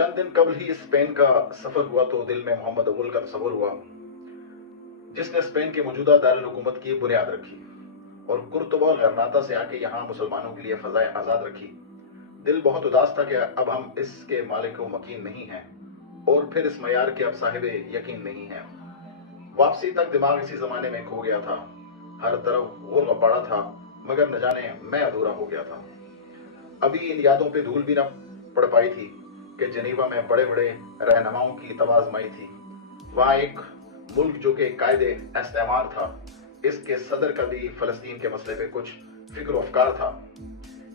चंद दिन कबल ही स्पेन का सफर हुआ तो दिल में मोहम्मद अव्वल का तस्वर हुआ, जिसने स्पेन के मौजूदा दारुल हुकूमत की बुनियाद रखी और कुर्तबा और गरनाता से आके यहाँ मुसलमानों के लिए फजाए आजाद रखी। दिल बहुत उदास था कि अब हम इसके मालिक व मकीन नहीं हैं और फिर इस मयार के अब साहिबे यकीन नहीं हैं। वापसी तक दिमाग इसी जमाने में खो गया था, हर तरफ गुर्र पड़ा था, मगर न जाने मैं अधूरा हो गया था। अभी इन यादों पे धूल भी न पड़ पाई थी कि जनीवा में बड़े बड़े रहनुमाओं की तवाज़माई थी। वहाँ एक मुल्क जो कि कायदे इस्तेमार था, इसके सदर का भी फलस्तीन के मसले पे कुछ फिक्र अफकार था।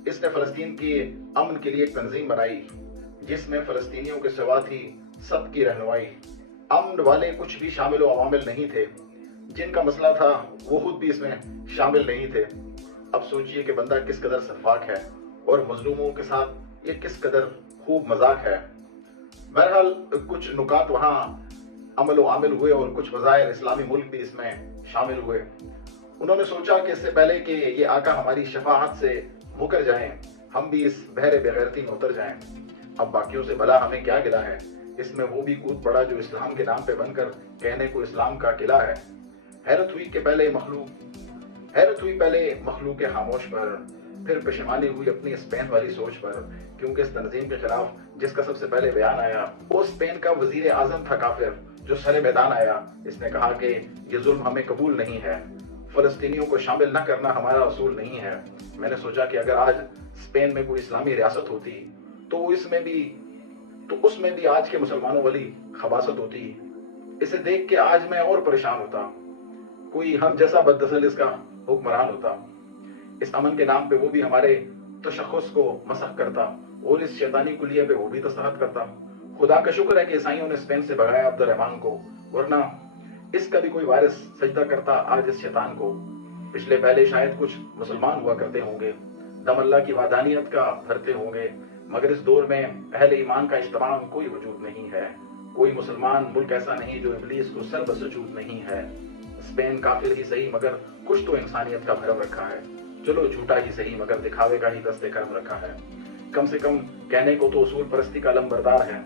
इसने फलस्तीन के अमन के लिए एक तंजीम बनाई जिसमें फलस्तीनियों के सिवा थी सबकी रहनुमाई। अमन वाले कुछ भी शामिल व अवामिल नहीं थे, जिनका मसला था वो खुद भी इसमें शामिल नहीं थे। अब सोचिए कि बंदा किस कदर शफाक है और मजलूमों के साथ ये किस कदर खूब मजाक है। बहरहाल कुछ नुकात वहाँ अमल व आमिल हुए और कुछ वज़ायर इस्लामी मुल्क भी इसमें शामिल हुए। उन्होंने सोचा कि इससे पहले कि ये आका हमारी शफाअत से मुकर जाएं, हम भी इस बहरे बेगैरती में उतर जाएं। अब बाकियों से भला हमें क्या गिला है, इसमें वो भी कूद पड़ा जो इस्लाम के नाम पे बनकर कहने को इस्लाम का किला है। हैरत हुई पहले मखलूक खामोश पर, फिर पेशमानी हुई अपनी स्पेन वाली सोच पर, क्योंकि इस तंजीम के खिलाफ जिसका सबसे पहले बयान आया वो स्पेन का वजीर आजम था काफिर, जो सरे मैदान आया। इसने कहा कि ये जुल्म हमें कबूल नहीं है, फलस्तीनियों को शामिल न करना हमारा असूल नहीं है। मैंने सोचा कि अगर आज स्पेन में कोई इस्लामी रियासत होती तो उसमें भी आज के मुसलमानों वाली खबासत होती। इसे देख के आज मैं और परेशान होता, कोई हम जैसा बददसल इसका हुक्मरान होता। इस अमन के नाम पे वो भी हमारे तशख्खुस को मसख करता और इस शैतानी कुलिया पे वो भी तसहत करता। खुदा का शुक्र है कि ईसाइयों ने स्पेन से भगाया अब्दुर्रहमान को, वरना इसका भी कोई वारिस सजदा करता आज इस शैतान को। पिछले पहले शायद कुछ मुसलमान हुआ करते होंगे, दम अल्लाह की वादानियत का भरते होंगे, मगर इस दौर में अहले ईमान का इज्तिमाम कोई वजूद नहीं है। कोई मुसलमान मुल्क ऐसा नहीं जो इब्लीस को सर बसजूद नहीं है। स्पेन काफिर ही सही मगर कुछ तो इंसानियत का भरम रखा है। चलो झूठा ही सही मगर दिखावे का ही दस्ते करम रखा है। कम से कम कहने को तो उसूल परस्ती का लंबरदार है।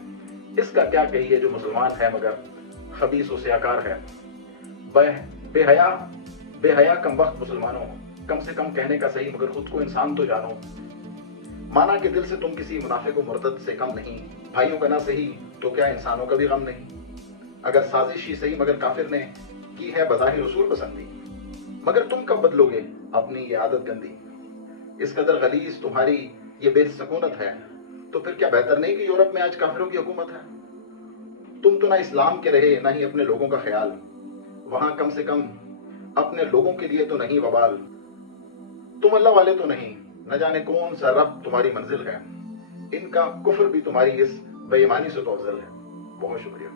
इसका क्या कहिए जो मुसलमान है मगर खबीस से आकार है। बेहया कम वक्त मुसलमानों, कम से कम कहने का सही मगर खुद को इंसान तो जानो। माना कि दिल से तुम किसी मुनाफिक व मुर्तद से कम नहीं, भाइयों का ना सही तो क्या इंसानों का भी गम नहीं। अगर साजिश ही सही मगर काफिर ने की है बज़ाहिर उसूल पसंदी, मगर तुम कब बदलोगे अपनी ये आदत गंदी। इस कदर गलीज तुम्हारी ये बेसकूनत है तो फिर क्या बेहतर नहीं कि यूरोप में आज काफिरों की हुकूमत है। तुम तो ना इस्लाम के रहे ना ही अपने लोगों का ख्याल, वहां कम से कम अपने लोगों के लिए तो नहीं वबाल। तुम अल्लाह वाले तो नहीं, न जाने कौन सा रब तुम्हारी मंजिल है। इनका कुफ्र भी तुम्हारी इस बेईमानी से तो अफजल है। बहुत शुक्रिया।